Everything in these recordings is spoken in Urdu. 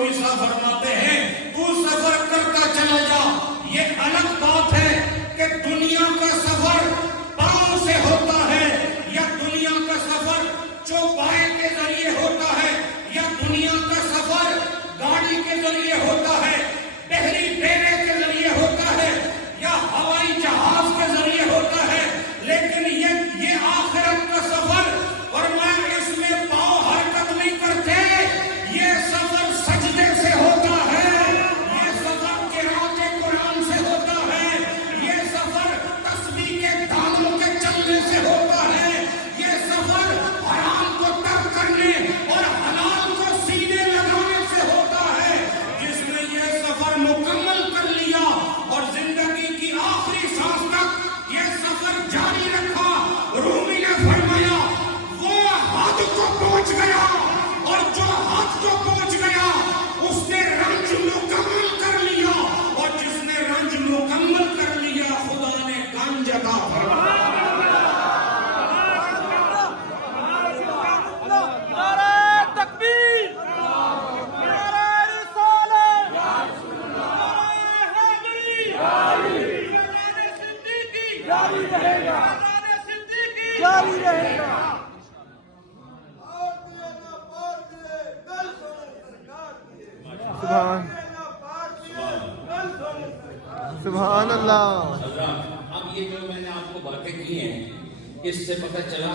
رومی صاحب فرماتے ہیں تو سفر کرتا چلا جا. یہ الگ بات ہے کہ دنیا کا سفر پاؤں سے ہوتا ہے یا دنیا کا سفر چوپائے کے ذریعے ہوتا ہے یا دنیا کا سفر گاڑی کے ذریعے ہوتا ہے, بحری بیڑے کے ذریعے ہوتا ہے یا ہوائی جہاز کے ذریعے ہوتا ہے, لیکن یہ آخرت کا سفر فرمایا اس میں پاؤں حرکت نہیں کرتے, یہ سفر سجدے سے ہوتا ہے, یہ سفر قرات قرآن سے ہوتا ہے, یہ سفر تسبیح کے دانوں کے چلنے سے ہوتا ہے, یہ سفر حرام کو ترک کرنے اور حلال کو سینے لگانے سے ہوتا ہے. جس نے یہ سفر مکمل کر لیا اور زندگی کی آخری سانس تک یہ سفر جاری رکھا, رومی نے فرمایا وہ حد کو پہنچ گیا, اور جو حد کو پہنچ گیا اس نے رنج مکمل کر لیا, اور جس نے رنج مکمل کر لیا خدا نے گنج عطا فرمایا. نعرہ تکبیر، نعرہ رسالت، نعرہ حیدری، نعرہ صدیقی، جاری رہے گا، نعرہ صدیقی، جاری رہے گا. سبحان سبحان اللہ. اب یہ جو میں نے آپ کو باتیں کی ہیں اس سے پتہ چلا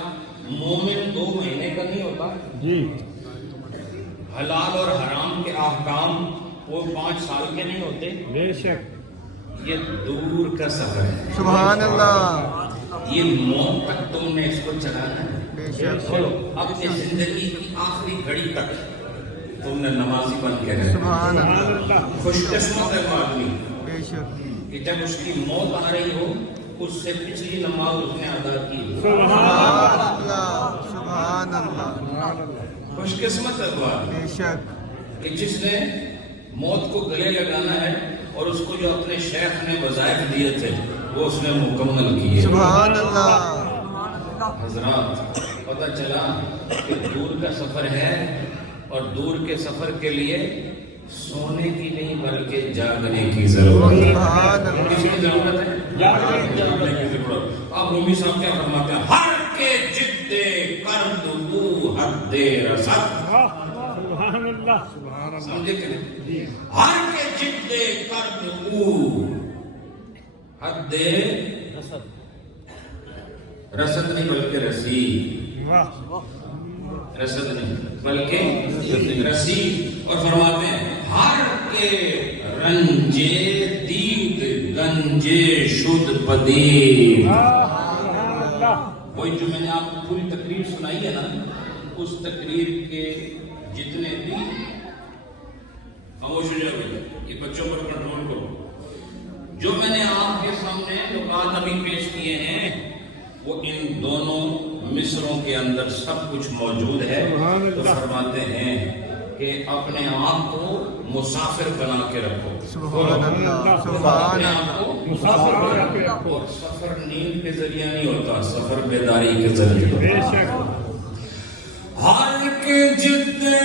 مومن 2 مہینے کا نہیں ہوتا جی حلال اور حرام کے احکام وہ 5 سال کے نہیں ہوتے, بے شک. یہ دور کا سفر ہے, سبحان اللہ. یہ موت تک تم نے اس کو چلانا ہے. بے شک. اپنی زندگی کی آخری گھڑی تک تم نے نمازی بن کے رہنا. سبحان اللہ. خوش قسمت ہے وہ آدمی بے شک. کہ جب اس کی موت آ رہی ہو اس سے پچھلی نماز اس نے ادا کی. سبحان اللہ. سبحان اللہ. خوش قسمت ہے وہ آدمی بے شک. کہ جس نے موت کو گلے لگانا ہے اور اس کو جو اپنے شیخ نے وظائف دیے تھے وہ اس نے مکمل کیے. سبحان اللہ. حضرات پتہ چلا کہ دور کا سفر ہے اور دور کے سفر کے لیے سونے کی نہیں بلکہ جاگنے کی ضرورت ہے. سبحان اللہ. کس کی ضرورت ہے؟ جاگنے کی ضرورت. اب رومی صاحب کیا فرماتے ہیں؟ ہر کے جدے کرد او حد رسد. سبحان اللہ. سمجھے کہ نہیں؟ ہر کے جدے کرد او حد رسد نہیں بلکہ رسید. رسد نہیں بلکہ رسید. اور فرماتے ہیں ہر کے رنجے دید گنجے شد پدید. وہی جو میں نے آپ کو پوری تقریر سنائی ہے نا, اس تقریر کے جتنے بھی خاموش ہو جاؤ, یہ بچوں پر کنٹرول کرو. جو میں نے آپ کے سامنے نکات ابھی پیش کیے ہیں وہ ان دونوں مصروں کے اندر سب کچھ موجود ہے. تو فرماتے ہیں کہ اپنے آپ کو مسافر بنا کے رکھو. سبحان اللہ. سبحان اپنے آپ اللہ. کو مسافر بنا کے رکھو. اور سفر نیند کے ذریعے نہیں ہوتا, سفر بیداری کے ذریعے ہوتا. ہر کے جتنے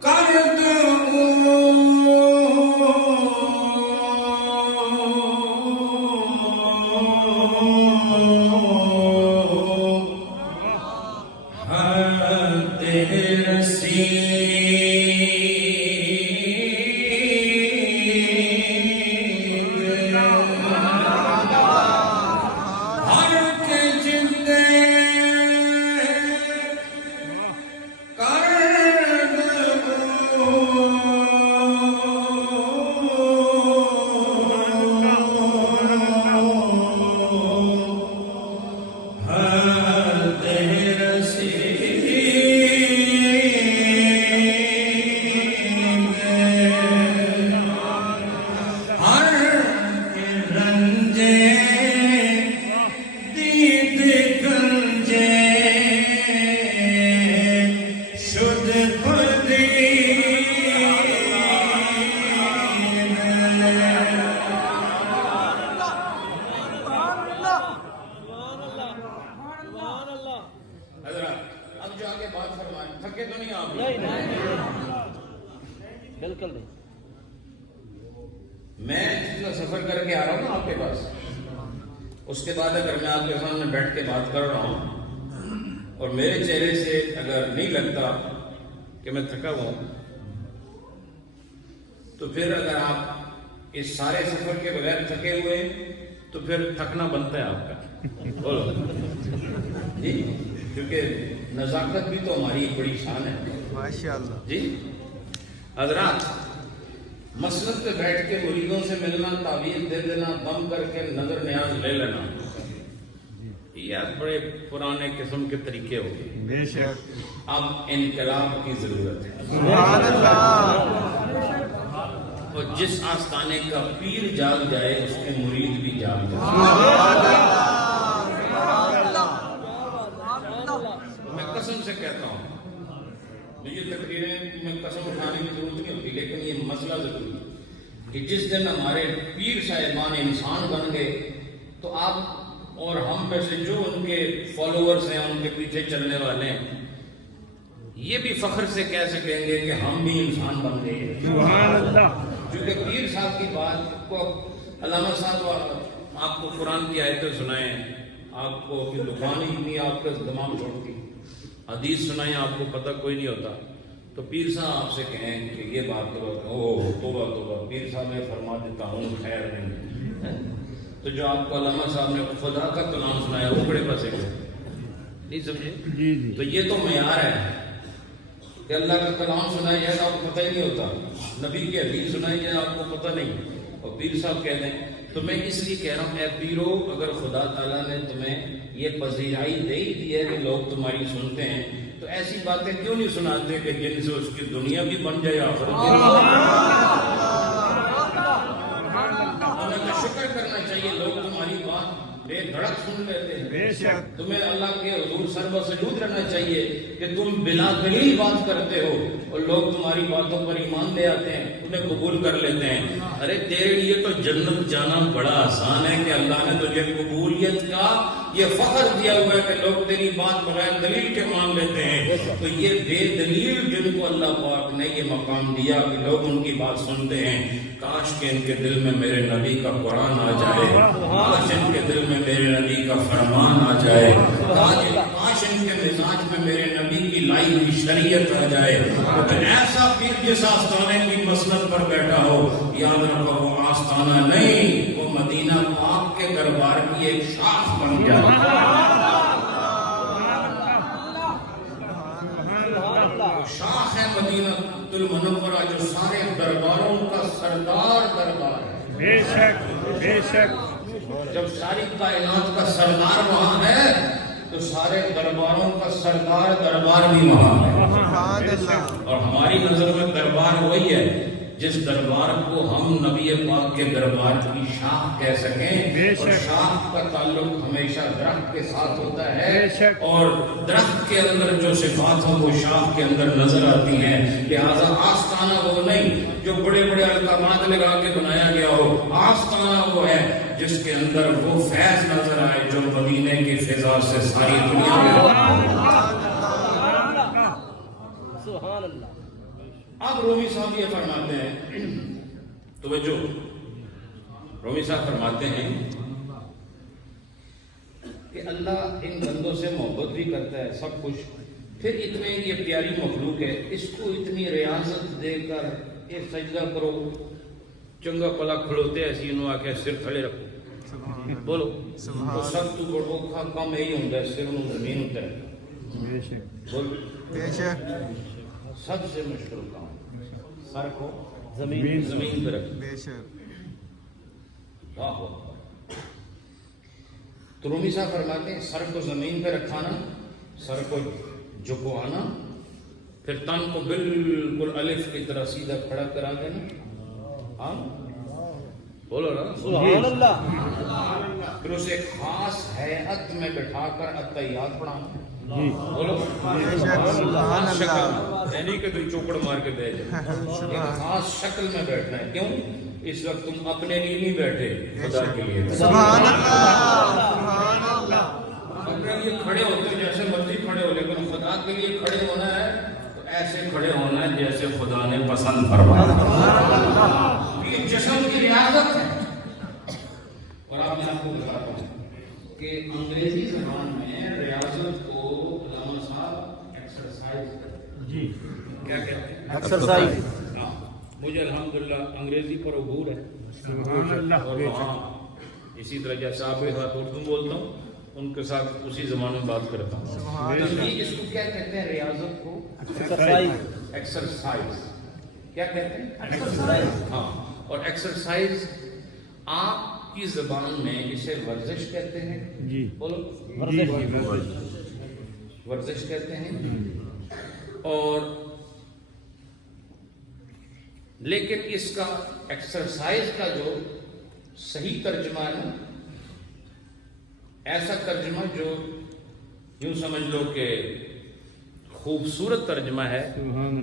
کرد اب جا کے بات فرمائیں، تھکے تو نہیں آپ؟ نہیں بالکل نہیں. میں جتنا سفر کر کے آ رہا ہوں نا آپ کے پاس، اس کے بعد اگر میں آپ کے سامنے بیٹھ کے بات کر رہا ہوں اور میرے چہرے سے اگر نہیں لگتا کہ میں تھکا ہوا ہوں، تو پھر اگر آپ اس سارے سفر کے بغیر تھکے ہوئے تو پھر تھکنا بنتا ہے آپ کا. بولو جی، کیونکہ نزاکت بھی تو ہماری ایک بڑی شان ہے. ماشاءاللہ. جی حضرات، مسجد پہ بیٹھ کے مریدوں سے ملنا، تعویذ دے دینا، دم کر کے نظر نیاز لے لینا، یہ بڑے پرانے قسم کے طریقے ہو گئے. بے شک. اب انقلاب کی ضرورت ہے. سبحان اللہ. اور جس آستانے کا پیر جاگ جائے اس کے مرید بھی جاگ جائے. میں قسم سے کہتا ہوں، یہ تقریریں میں قسم اٹھانے کی ضرورت نہیں ہوتی، لیکن یہ مسئلہ ضروری ہے کہ جس دن ہمارے پیر صاحبان انسان بن گئے تو آپ اور ہم میں سے جو ان کے فالوورز ہیں، ان کے پیچھے چلنے والے ہیں، یہ بھی فخر سے کہہ سکیں گے کہ ہم بھی انسان بن گئے. سبحان اللہ. کیونکہ پیر صاحب کی بات کو علامہ صاحب آپ کو قرآن کی آیتیں سنائیں، آپ کو کہ دکان ہی نہیں آپ کا دماغ چھوڑتی، حدیث سنائیں، آپ کو پتہ کوئی نہیں ہوتا، تو پیر صاحب آپ سے کہیں کہ یہ بات کرو، اوہ توبہ توبہ، پیر صاحب میں فرما دیتا ہوں خیر نہیں. تو جو آپ کو علامہ صاحب نے خدا کا کلام سنایا وہ بڑے پاسے گئے نہیں سمجھے. جی تو یہ تو معیار ہے کہ اللہ کا کلام سنایا جائے آپ کو پتہ ہی نہیں ہوتا، نبی کی حدیث سنائی جائے آپ کو پتہ نہیں، اور پیر صاحب کہہ دیں. تو میں اس لیے کہہ رہا ہوں اے پیرو، اگر خدا تعالیٰ نے تمہیں یہ پذیرائی دے ہی دی ہے کہ لوگ تمہاری سنتے ہیں، تو ایسی باتیں کیوں نہیں سناتے کہ جن سے اس کی دنیا بھی بن جائے آخرت بھی. تمہیں تو شکر کرنا چاہیے، لوگ تمہاری بات بے دھڑک سن لیتے ہیں. بے شک. تمہیں اللہ کے حضور سر بسجود رہنا چاہیے کہ تم بلا دلیل بات کرتے ہو اور لوگ تمہاری باتوں پر ایمان لے آتے ہیں، انہیں قبول کر لیتے ہیں. ارے تیرے لیے تو جنت جانا بڑا آسان ہے کہ اللہ نے تجھے قبولیت کا یہ فخر دیا ہوا ہے کہ لوگ تیری بات بغیر دلیل کے مان لیتے ہیں. تو یہ بے دلیل جن کو اللہ پاک نے یہ مقام دیا کہ لوگ ان کی بات سنتے ہیں، کاش کہ ان کے دل میں میرے نبی کا قرآن آ جائے، کاش ان کے دل میں میرے نبی کا فرمان آ جائے، کاش ان کے مزاج میں میرے نبی کی لائی ہوئی شریعت آ جائے. تو ایسا پیر جس آستانے کی مسند پر بیٹھا ہو، یاد رکھو وہ آستانہ نہیں، وہ مدینہ پاک کے دربار کی ایک شاخ بن جائے. شاخ ہے مدینہ المنورہ جو سارے درباروں کا سردار دربار ہے. بے شک. بے شک. جب ساری کائنات کا سردار وہاں ہے تو سارے درباروں کا سردار دربار بھی وہاں ہے. سبحان اللہ. اور ہماری نظر میں دربار وہی ہے جس دربار کو ہم نبی پاک کے دربار کی شاخ کہہ سکیں. اور شاخ کا تعلق ہمیشہ درخت کے ساتھ ہوتا ہے، اور درخت کے اندر جو صفات ہوں وہ شاخ کے اندر نظر آتی ہیں. لہذا آستانہ وہ نہیں جو بڑے بڑے القامات لگا کے بنایا گیا ہو، آستانہ وہ ہے جس کے اندر وہ فیض نظر آئے جو مدینے کی فضا سے ساری دنیا میں. سبحان اللہ. اب رومی صاحب یہ فرماتے ہیں، توجہ، رومی صاحب فرماتے ہیں کہ اللہ ان بندوں سے محبت بھی کرتا ہے سب کچھ، پھر اتنے یہ پیاری مخلوق ہے، اس کو اتنی ریاضت دے کر یہ سجدہ کرو، چنگا پلا کھڑوتے ایسی انہوں آ کے سر کھڑے رکھو. بولو تو سب تو بڑھو کام یہی ہوتا ہے، سر انہوں زمین ہوتا ہے. بے شک. بولو بے شک. سب سے مشکل کام سر کو زمین پہ رکھ. بے شک. واہ. تو رومی صاحب فرماتے ہیں سر کو زمین پہ رکھانا، سر کو جھکوانا، پھر تن کو بالکل الف کی طرح سیدھا کھڑا کرا دینا. ہاں بولو نا. سبحان اللہ. پھر اسے خاص ہیئت میں بٹھا کر اتحیات پڑھانا. بولو بے شک. سبحان اللہ. یعنی کہ تو چوکڑ مار کے بیٹھ جائے، ایک خاص شکل میں بیٹھنا ہے. کیوں؟ اس وقت تم اپنے لیے نہیں بیٹھے، خدا کے لیے. سبحان اللہ. سبحان اللہ. اپنے لیے کھڑے ہوتے جیسے مرضی کھڑے ہو، لیکن خدا خدا کے لیے کھڑے ہونا ہے تو ایسے کھڑے ہونا ہے جیسے خدا نے پسند فرمایا. یہ جسم کی ریاضت ہے. اور آپ میں آپ کو بتاتا ہوں کہ انگریزی زبان میں ریاضت کو علامہ صاحب ایکسرسائز جی کیا کہتے ہیں؟ ایکسرسائز. ہاں، مجھے الحمدللہ انگریزی پر عبور ہے اور وہاں اسی طرح جیسے آپ کے ساتھ اردو بولتا ہوں ان کے ساتھ اسی زبان میں بات کرتا ہوں. اس کو کیا کہتے ہیں؟ ریاضت کو ایکسرسائز. ایکسرسائز. کیا کہتے ہیں؟ ایکسرسائز. ہاں. اور ایکسرسائز آپ کی زبان میں اسے ورزش کہتے ہیں. جی بولو. ورزش. ورزش کہتے ہیں. اور لیکن اس کا ایکسرسائز کا جو صحیح ترجمہ ہے نا، ایسا ترجمہ جو یوں سمجھ لو کہ خوبصورت ترجمہ ہے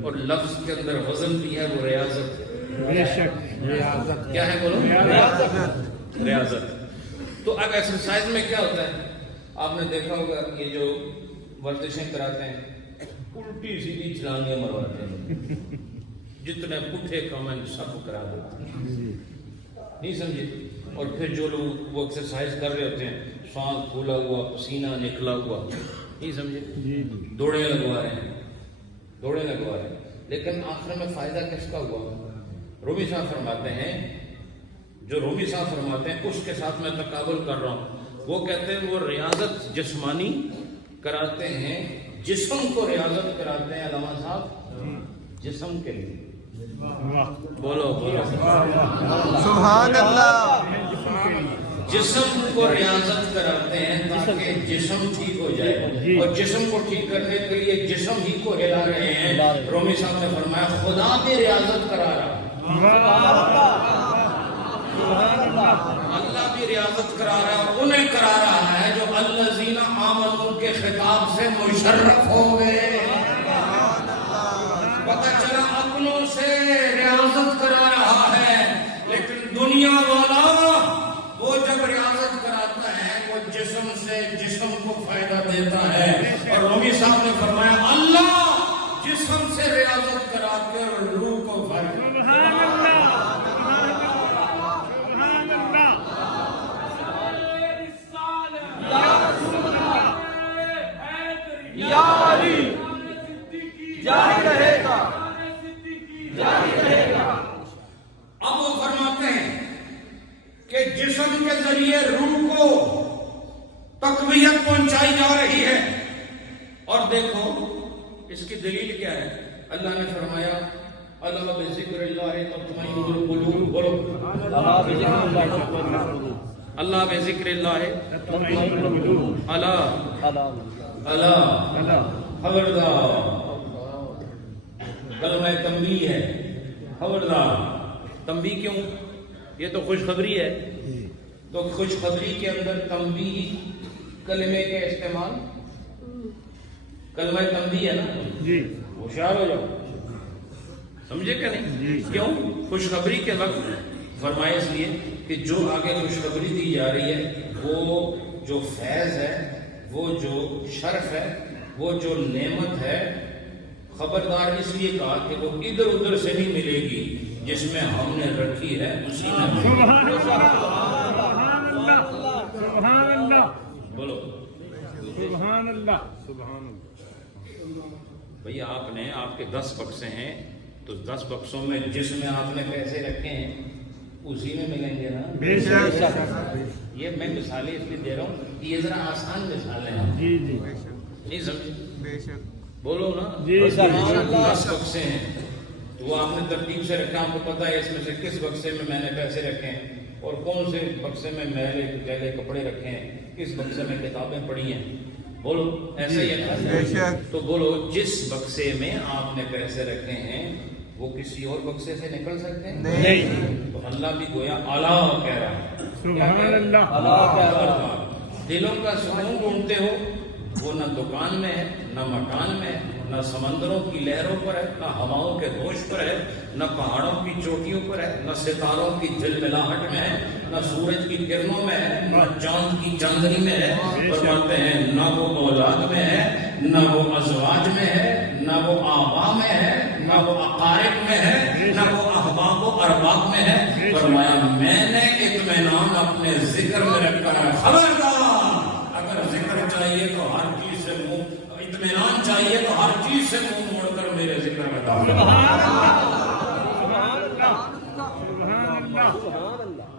اور لفظ کے اندر وزن بھی ہے، وہ ریاضت ہے. بے شک ریاضت. کیا ہے بولو؟ ریاضت. ریاضت. تو اب ایکسرسائز میں کیا ہوتا ہے؟ آپ نے دیکھا ہوگا یہ جو ورزشیں کراتے ہیں الٹی سیدھی چھلانگیں مرواتے ہیں. جتنے پٹھے کام ہیں سب کرا دیتے ہیں. نہیں سمجھے؟ اور پھر جو لوگ وہ ایکسرسائز کر رہے ہوتے ہیں سانس پھولا ہوا، پسینہ نکلا ہوا، نہیں سمجھے؟ دوڑے لگوا رہے ہیں. لیکن آخر میں فائدہ کس کا ہوا؟ رومی صاحب فرماتے ہیں اس کے ساتھ میں تقابل کر رہا ہوں. وہ کہتے ہیں وہ ریاضت جسمانی کراتے ہیں، جسم کو ریاضت کراتے ہیں علامہ صاحب جسم کے لیے. بولو سبحان اللہ. جسم کو ریاضت کراتے ہیں تاکہ جسم ٹھیک ہو جائے، اور جسم کو ٹھیک کرنے کے لیے جسم ہی کو ہلا رہے ہیں. رومی صاحب نے فرمایا خدا بھی ریاضت کرا رہا ہے، اللہ بھی ریاضت کرا رہا ہے، اور انہیں کرا رہا ہے جو الذین آمنوا کے خطاب سے مشرف ہو گئے. پتہ چلا اپنوں سے ریاضت کرا رہا ہے، لیکن دنیا والا وہ جب ریاضت کراتا ہے وہ جسم سے جسم کو فائدہ دیتا ہے. اور رومی صاحب نے فرمایا اللہ جسم سے ریاضت کرا کے اور روح کو فائدہ. اب وہ فرماتے ہیں کہ جسم کے ذریعے روح کو تقویت پہنچائی جا رہی ہے. اور دیکھو اس کی دلیل کیا ہے؟ اللہ نے فرمایا الا بذکر اللہ تطمئن القلوب. بولو اللہ بذکر اللہ الا خبردار. کلمہ تنبیہ ہے، خبردار. تنبیہ کیوں؟ یہ تو خوشخبری ہے، تو خوشخبری کے اندر تنبیہ کلمے کے استعمال. کلمہ تنبیہ ہے نا جی، ہوشیار ہو جاؤ. سمجھے کہ نہیں؟ کیوں؟ خوشخبری کے وقت فرمایا اس لیے کہ جو آگے خوشخبری دی جا رہی ہے وہ جو فیض ہے، وہ جو شرف ہے، وہ جو نعمت ہے، خبردار اس لیے کہا کہ وہ ادھر ادھر سے نہیں ملے گی، جس میں ہم نے رکھی ہے اسی میں. بولو سبحان اللہ. بھئی آپ کے 10 بکسے ہیں تو 10 بکسوں میں جس میں آپ نے پیسے رکھے ہیں اسی میں ملیں گے نا. بے شک. یہ میں مثالیں اس لیے دے رہا ہوں کہ یہ ذرا آسان مثالیں ہیں. نہیں سمجھے؟ بے شک. بولو نا. 10 بکسے ہیں تو وہ آپ نے ترتیب سے رکھا. آپ کو پتا ہے اس میں سے کس بکسے میں نے پیسے رکھے ہیں اور کون سے بکسے میں میلے کپڑے رکھے ہیں، کس بکسے میں کتابیں پڑھی ہیں. بولو ایسا ہی ہے. تو بولو جس بکسے میں آپ نے پیسے رکھے ہیں وہ کسی اور بکسے سے نکل سکتے ہیں؟ نہیں. تو اللہ بھی گویا اعلیٰ کہہ رہا ہے. سبحان اللہ. دلوں کا سکون ڈھونڈتے ہو وہ نہ دکان میں ہے، نہ مکان میں ہے، نہ سمندروں کی لہروں پر ہے، نہ ہواؤں کے ہوش پر ہے، نہ پہاڑوں کی چوٹیوں پر ہے، نہ ستاروں کی جھلملاہٹ میں ہے، نہ سورج کی کرنوں میں ہے، نہ چاند کی چاندنی میں ہے. فرماتے ہیں نہ وہ اولاد میں ہے، نہ وہ ازواج میں ہے، نہ وہ آبا میں ہے، نہ وہ اقارب میں ہے، نہ وہ احباب و ارباب میں ہے۔ فرمایا میں نے اطمینان اپنے ذکر میں رکھا ہے۔ خبردار، اگر ذکر چاہیے تو ہر چیز سے منہ، اطمینان چاہیے تو ہر چیز سے منہ موڑ کر میرے ذکر میں داخل ہو۔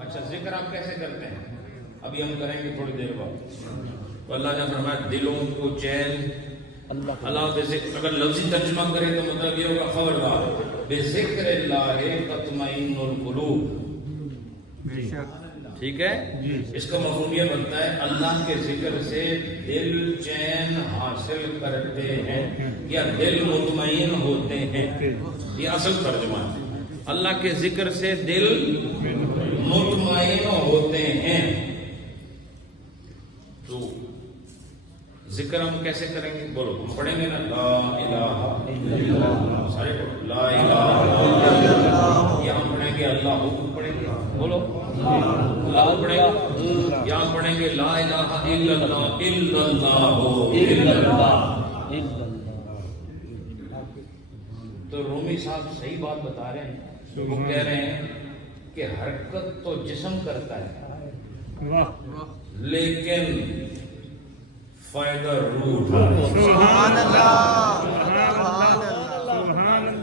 اچھا ذکر آپ کیسے کرتے ہیں؟ ابھی ہم کریں گے تھوڑی دیر بعد۔ تو اللہ نے فرمایا دلوں کو چین اللہ بے ذکر، اگر لفظی ترجمہ کرے تو مطلب یہ ہوگا خبردار بے ذکر اللہ تطمئن القلوب۔ ٹھیک ہے، اس کا مفہوم یہ بنتا ہے اللہ کے ذکر سے دل چین حاصل کرتے ہیں یا دل مطمئن ہوتے ہیں، یہ اصل ترجمہ ہے۔ اللہ کے ذکر سے دل مطمئن ہوتے ہیں۔ تو ذکر ہم کیسے کریں گے؟ بولو، پڑھیں گے نا لا الہ الا اللہ، سارے پڑھو لا الہ الا اللہ۔ یہاں پڑھیں گے اللہ پڑھیں گے، بولو اللہ پڑھیں گے، یہاں پڑھیں گے لا الہ الا اللہ الا اللہ۔ تو رومی صاحب صحیح بات بتا رہے ہیں، وہ کہہ رہے ہیں کہ حرکت تو جسم کرتا ہے لیکن فائدہ روح۔ سبحان اللہ۔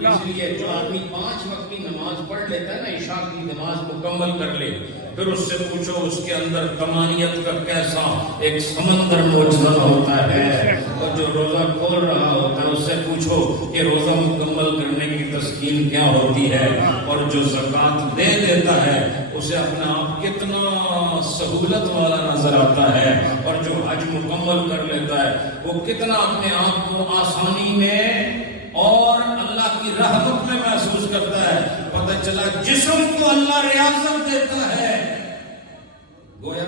اس لیے جو آدمی 5 وقت کی نماز پڑھ لیتا ہے نا، عشاء کی نماز مکمل کر لے، پھر اس سے پوچھو اس کے اندر کمانیت کا کیسا ایک سمندر موجود ہوتا ہے، اور جو روزہ کھول رہا ہوتا ہے اس سے پوچھو کہ روزہ مکمل کرنے کی تسکین کیا ہوتی ہے، اور جو زکوٰۃ دے دیتا ہے اسے اپنا آپ کتنا سہولت والا نظر آتا ہے، اور جو حج مکمل کر لیتا ہے وہ کتنا اپنے آپ کو آسانی میں اور اللہ کی رحمت میں محسوس کرتا ہے۔ پتہ چلا جسم کو اللہ ریاضت دیتا ہے، گویا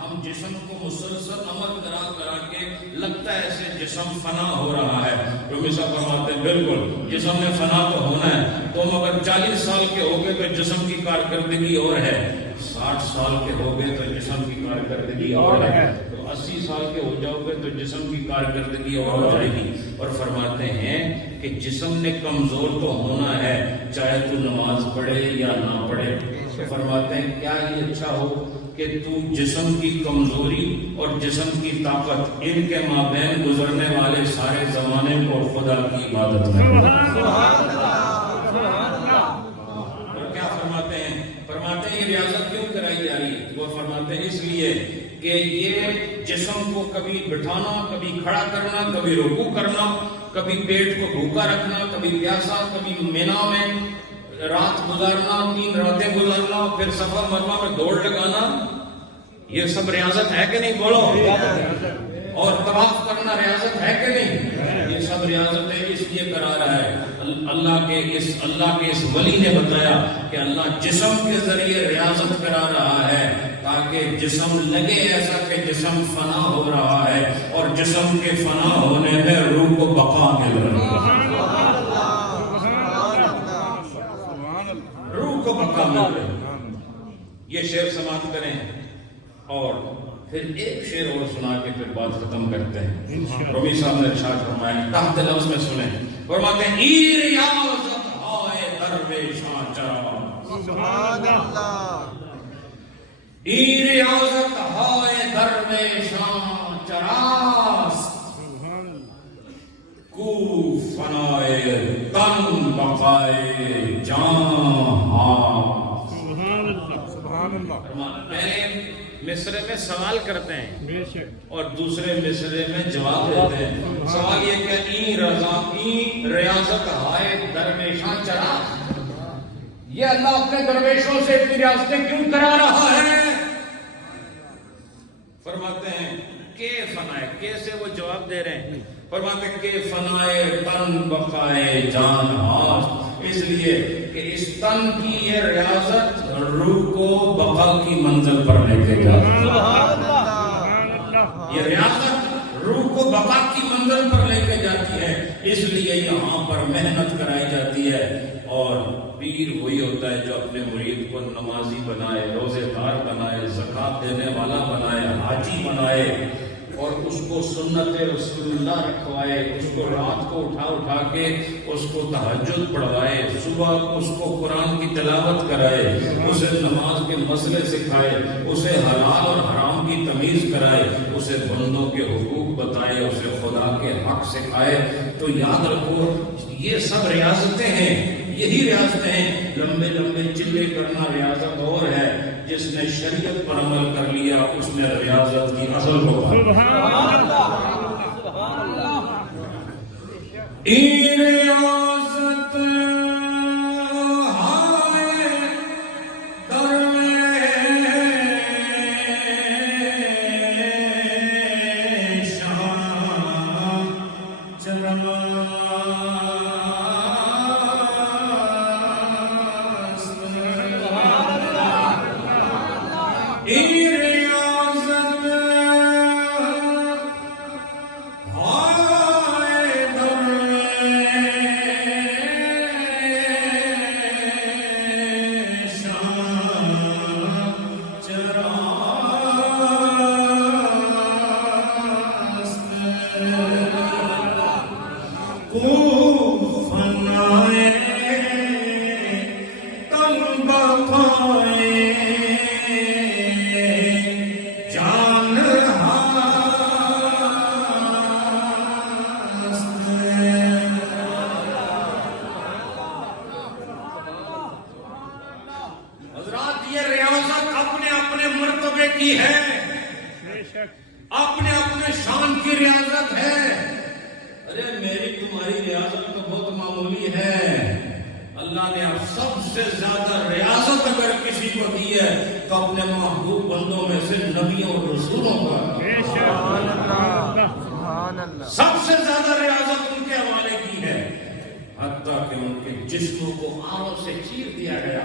ہم جسم کو مسلسل عمل کرا کے لگتا ہے ایسے جسم فنا ہو رہا ہے۔ رومی صاحب فرماتے ہیں بالکل جسم نے فنا تو ہونا ہے، تم اگر 40 سال کے ہو گئے تو جسم کی کارکردگی اور ہے، 60 سال کے ہو گئے تو جسم کی کارکردگی اور ہے، 80 سال کے ہو جاؤ گے تو جسم کی کارکردگی اور ہو جائے گی۔ اور فرماتے ہیں کہ جسم نے کمزور تو ہونا ہے چاہے تو نماز پڑھے یا نہ پڑھے۔ تو فرماتے ہیں کیا یہ اچھا ہو کہ تو جسم کی کمزوری اور جسم کی طاقت ان کے مابین گزرنے والے سارے زمانے کو خدا کی عبادت میں۔ اور کیا فرماتے ہیں؟ فرماتے ہیں یہ ریاضت کیوں کرائی جا رہی ہے؟ وہ فرماتے ہیں اس لیے کہ یہ جسم کو کبھی بٹھانا، کبھی کھڑا کرنا، کبھی رکوع کرنا، کبھی پیٹ کو بھوکا رکھنا، کبھی پیاسا، کبھی مینا میں رات گزارنا، 3 راتیں گزارنا، پھر صفا مروہ میں دوڑ لگانا، یہ سب ریاضت ہے کہ نہیں؟ بولو۔ اور طواف کرنا ریاضت ہے کہ نہیں؟ یہ سب ریاضت ہے، اس لیے کرا رہا ہے۔ اللہ کے اس ولی نے بتایا کہ اللہ جسم کے ذریعے ریاضت کرا رہا ہے تاکہ جسم لگے ایسا کہ جسم فنا ہو رہا ہے، اور جسم کے فنا ہونے میں روح کو بقا مل رہی ہے، روح کو بقا مل رہی ہے۔ یہ شعر سماعت کریں اور پھر ایک شعر اور سنا کے پھر بات ختم کرتے ہیں۔ رومی صاحب نے ارشاد فرمایا، تحت لفظ میں سنیں، فرماتے ہیں ای ریاضت ہائے درویشاں چرا، سبحان اللہ۔ ای ریاضت ہائے درویشاں چراست، کو فنائے تن بقائے جان ہاں۔ سبحان اللہ۔ پہلے مصرے میں سوال کرتے ہیں بے شک، اور دوسرے مصرے میں جواب دیتے ہیں۔ سوال یہ کہ این ریاضت ہائے درویشاں چرا، یہ اللہ اپنے درویشوں سے اتنی ریاضتیں کیوں کرا رہا ہے؟ فرماتے ہیں کہ فنائے، کہ سے وہ جواب دے رہے ہیں، فرماتے ہیں کہ فنائے تن بقائے جان ہاں، اس لیے کہ اس تن کی یہ ریاضت روح کو بقا کی منزل پر لے کے جاتی ہے۔ یہ ریاضت روح کو بقا کی منزل پر لے کے جاتی ہے، اس لیے یہاں پر محنت کرائی جاتی ہے۔ اور پیر وہی ہوتا ہے جو اپنے مرید کو نمازی بنائے، روزے دار بنائے، زکوٰۃ دینے والا بنائے، حاجی بنائے، اور اس کو سنت رسول اللہ رکھوائے، اس کو رات کو اٹھا کے اس کو تہجد پڑھوائے، صبح اس کو قرآن کی تلاوت کرائے، اسے نماز کے مسئلے سکھائے، اسے حلال اور حرام کی تمیز کرائے، اسے بندوں کے حقوق بتائے، اسے خدا کے حق سکھائے، تو یاد رکھو یہ سب ریاضتیں ہیں، یہی ریاضتیں ہیں۔ لمبے لمبے چلے کرنا ریاضت اور ہے، جس نے شریعت پر عمل کر لیا اس نے ریاضت کی اصل کو ریاضت کی ہے، اپنے اپنے شان کی ریاضت ہے۔ ارے میری تمہاری ریاضت تو بہت معمولی ہے، اللہ نے اب سب سے زیادہ ریاضت اگر کسی کو دی ہے تو اپنے محبوب بندوں میں سے نبیوں اور رسولوں کا سب سے زیادہ ریاضت ان کے حوالے کی ہے، حتیٰ کہ ان کے جسموں کو آروں سے چیر دیا گیا،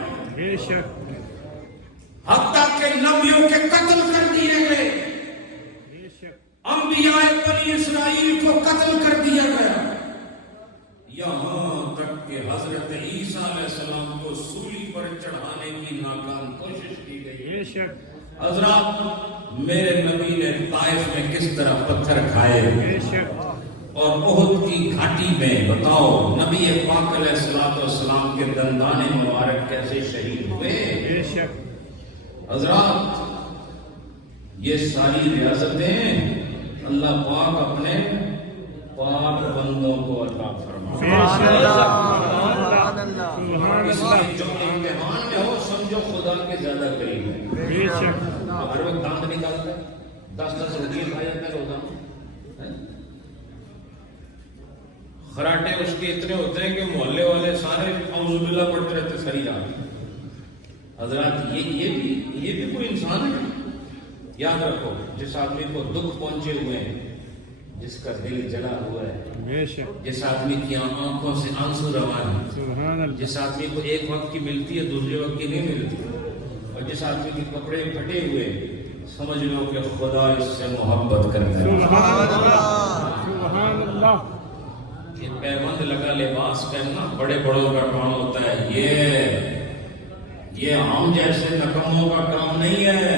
حتیٰ کہ نبیوں کے قتل کر دیے گئے، انبیاء بنی اسرائیل کو قتل کر دیا گیا، یہاں تک کہ حضرت عیسیٰ علیہ السلام کو سولی پر چڑھانے کی ناکام کوشش کی گئی۔ حضرات میرے نبی نے طائف میں کس طرح پتھر کھائے، اور احد کی گھاٹی میں بتاؤ نبی پاک علیہ السلام کے دندان مبارک کیسے شہید ہوئے۔ حضرات یہ ساری ریاضتیں اللہ پاک اپنے پاک بندوں کو عطا فرمائے۔ اس لیے جو امتحان میں ہو سمجھو خدا کے زیادہ قریب ہے۔ ہر وقت دانت نکالتا ہے، 10 روٹیاں کھا جاتا ہے روزانہ، خراٹے اس کے اتنے ہوتے ہیں کہ محلے والے سارے اعوذ باللہ پڑھتے رہتے ساری رات۔ حضرات یہ بھی کوئی انسان ہے۔ یاد رکھو جس آدمی کو دکھ پہنچے ہوئے ہیں، جس کا دل جلا ہوا ہے، جس آدمی کی آنکھوں سے آنسو روا ہے، جس آدمی کو ایک وقت کی ملتی ہے دوسرے وقت کی نہیں ملتی، اور جس آدمی کے کپڑے پھٹے ہوئے، سمجھ لو کہ خدا اس سے محبت کرتا ہے۔ یہ پیوند لگا لباس پہننا بڑے بڑوں کا کام ہوتا ہے، یہ عام جیسے نکموں کا کام نہیں ہے۔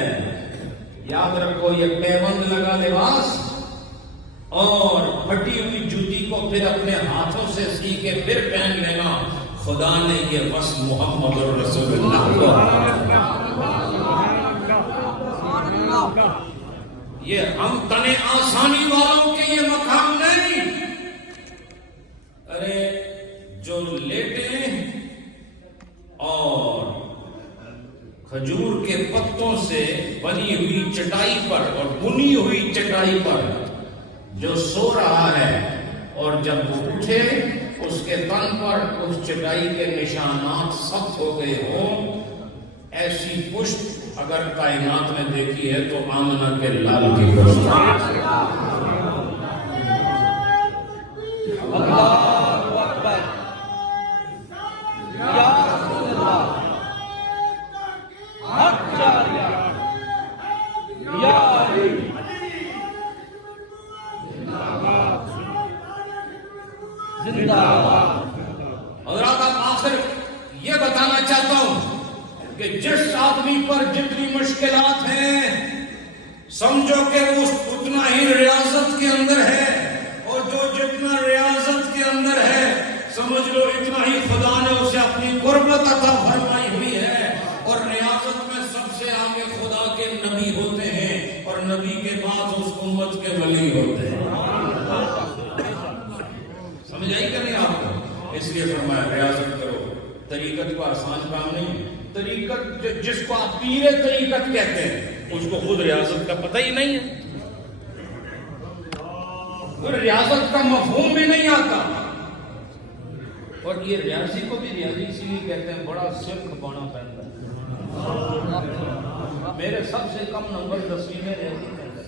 یاد رکھو یہ پیوند لگا لباس اور پھٹی ہوئی جوتی کو پھر اپنے ہاتھوں سے سی کے پھر پہن لینا، خدا نے یہ وصف محمد رسول اللہ کو، یہ ہم تنے آسانی والوں کے یہ مقام نہیں۔ ارے جو لیٹے اور کھجور کے پتوں سے بنی ہوئی چٹائی پر اور بنی ہوئی چٹائی پر جو سو رہا ہے، اور جب وہ اٹھے اس کے تن پر اس چٹائی کے نشانات سخت ہو گئے ہوں، ایسی پشت اگر کائنات نے دیکھی ہے تو آمنہ کے لال کی پشت۔ حضرات اب آخر یہ بتانا چاہتا ہوں کہ جس آدمی پر جتنی مشکلات ہیں سمجھو کہ وہ اتنا ہی ریاضت کے اندر ہے، اور جو جتنا ریاضت کے اندر ہے سمجھ لو اتنا ہی خدا نے اسے اپنی قربت عطا فرمائی ہوئی ہے۔ اور ریاضت میں سب سے آگے خدا کے نبی ہوتے ہیں، اور نبی کے بعد اس امت کے ولی ہوتے ہیں۔ سمجھ آئی کہ نہیں آپ کو؟ اس لیے فرمایا ریاضت کرو۔ طریقت کو آسان کام نہیں، طریقت جس کو آپ پیر طریقت کہتے ہیں اس کو خود ریاضت کا پتہ ہی نہیں ہے، اور ریاضت کا مفہوم بھی نہیں آتا۔ اور یہ ریاضی کو بھی ریاضی اسی لیے کہتے ہیں بڑا سکھ بانا پہنتا ہے۔ میرے سب سے کم نمبر 10ویں میں ریاضی پہنتا،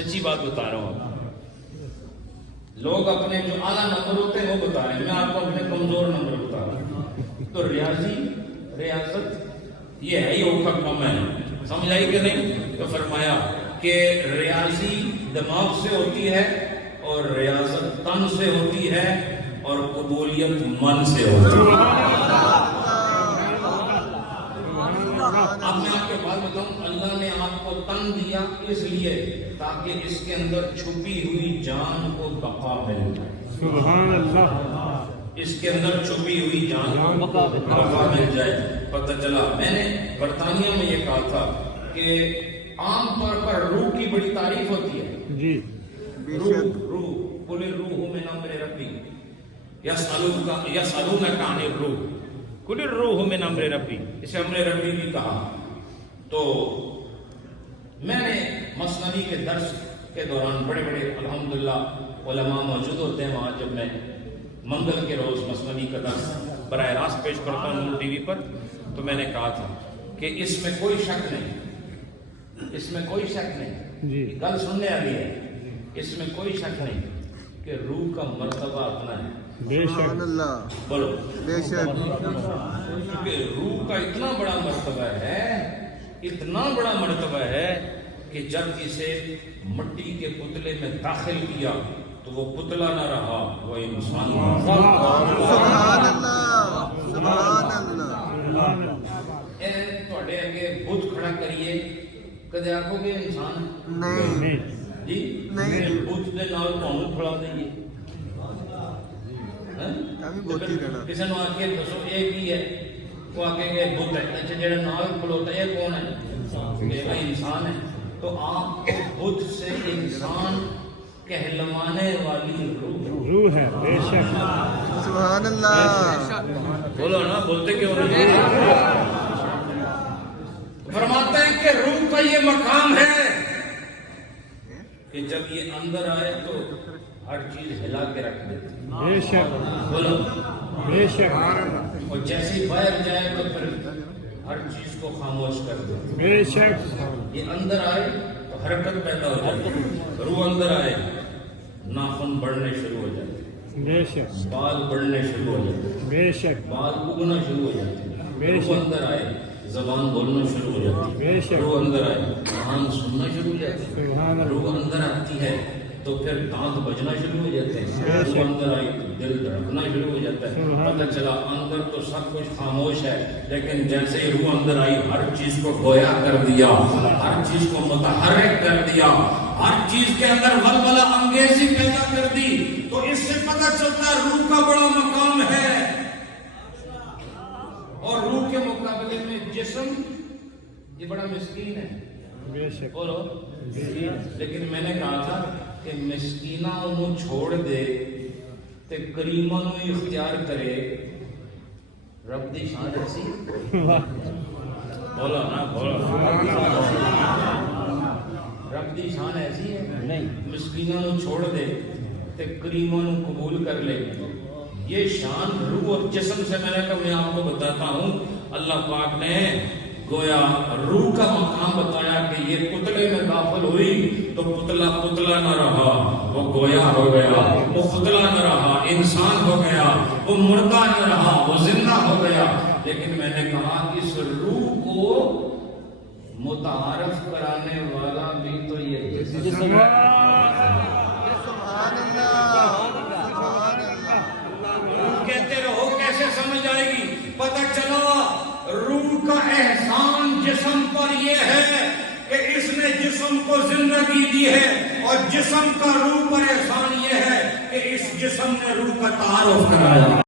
سچی بات بتا رہا ہوں۔ لوگ اپنے جو اعلیٰ نمبر ہوتے ہیں وہ بتا رہے ہیں، میں آپ کو اپنے کمزور نمبر بتا رہا ہوں۔ تو ریاضت یہ ہے ہی اوکھا کم ہے، سمجھ آئی کہ نہیں؟ تو فرمایا کہ ریاضی دماغ سے ہوتی ہے، اور ریاضت تن سے ہوتی ہے، اور قبولیت من سے ہوتی ہے۔ اب میں آپ کے بات بتاؤں، اللہ نے آپ کو تن دیا اس لیے تاکہ اس کے اندر چھپی ہوئی جان کو بقا مل جائے۔ سبحان اللہ۔ اس کے اندر چھپی ہوئی جان کو بقا مل جائے۔ پتہ چلا، میں نے برطانیہ میں یہ کہا تھا کہ عام طور پر روح کی بڑی تعریف ہوتی ہے۔ جی روح قل الروح من امر ربی یسألونک عن الروح قل الروح من امر ربی، اسے امر ربی بھی کہا۔ تو میں نے مثنوی کے درس کے دوران بڑے بڑے الحمدللہ علماء موجود ہوتے ہیں وہاں، جب میں منگل کے روز مثنوی کا درس براہ راست پیش کرتا ہوں نور ٹی وی پر، تو میں نے کہا تھا کہ اس میں کوئی شک نہیں، اس میں کوئی شک نہیں، جی گل سننے والی ہے، اس میں کوئی شک نہیں کہ روح کا مرتبہ اتنا ہے۔ بے شک بولو بے شک کیونکہ روح کا اتنا بڑا مرتبہ ہے، اتنا بڑا مرتبہ ہے کہ جب اسے مٹی کے پتلے میں داخل کیا تو وہ پتلا نہ رہا، وہ انسان سبحان اللہ سبحان اللہ۔ تھوڑے اگے بت کھڑا کریے، کدے آکھو گے انسان نہیں جی نہیں، بت دے نال تھانوں کھڑا دئیے، کبھی بولتی رہنا۔ کسی نے آ کے دسو یہ کی ہے، وہ آ کے بت ہے، اچھا جہاں نال کھلوتا ہے یہ کون ہے؟ یہ انسان ہے۔ تو آپ بت سے انسان کہلوانے والی روح ہے، بے شک سبحان اللہ۔ بولو نا، بولتے کیوں نہیں؟ فرماتے ہیں کہ روح کا یہ مقام ہے کہ جب یہ اندر آئے تو ہر چیز ہلا کے رکھ دیتی ہے۔ بے شک بولو، بے شک اور جیسے باہر جائے تو پھر ہر چیز کو خاموش کر دیتی ہے۔ بے شک یہ اندر آئے تو حرکت پیدا ہو جاتی ہے، روح اندر آئے ناخن بڑھنے شروع ہو جاتے ہیں، بے شک بال بڑھنے شروع ہو جاتے ہیں، بے شک بال اگنا شروع ہو جاتے ہیں، روح اندر آئے زبان بولنا شروع ہو جاتی ہے، روح اندر آئے کان سننا شروع ہو جاتے ہیں، سبحان اللہ۔ روح اندر آتی ہے تو پھر دانت بجنا شروع ہو جاتے ہیں، روح اندر آئی تو دل دھڑکنا شروع ہو جاتا ہے۔ پتہ چلا اندر تو سب کچھ خاموش ہے، لیکن جیسے ہی روح اندر آئی ہر چیز کو گویا کر دیا، ہر چیز کو متحرک کر دیا، ہر چیز کے اندر ولولہ انگیزی پیدا کر دی۔ تو اس سے پتہ چلتا ہے روح کا بڑا مقام ہے، اور روح کے مقابلے میں جسم یہ بڑا مسکین ہے۔ بے شک بولو، لیکن میں نے کہا تھا کہ مسکینہ انہوں چھوڑ دے تے کریمہ انہوں اختیار کرے، رب دی شان ایسی بولو نا، بولو رب دی شان ایسی ہے نہیں، مسکینہ انہوں چھوڑ دے تے کریمہ انہوں قبول کر لے۔ یہ شان روح اور جسم سے میں نے کہا میں آپ کو بتاتا ہوں، اللہ پاک نے گویا روح کا مقام بتایا کہ یہ پتلے میں داخل ہوئی تو پتلا پتلا نہ رہا، وہ گویا ہو گیا، وہ پتلا نہ رہا، انسان ہو گیا، وہ مردہ نہ رہا، وہ زندہ ہو گیا۔ لیکن میں نے کہا اس روح کو متعارف کرانے والا بھی تو یہ سبحان اللہ سبحان اللہ۔ کہتے رہو کیسے سمجھ آئے گی؟ پتہ چلا روح کا احسان جسم پر یہ ہے کو زندگی دی ہے اور جسم کا روح پر احسان یہ ہے کہ اس جسم نے روح کا تعارف کرایا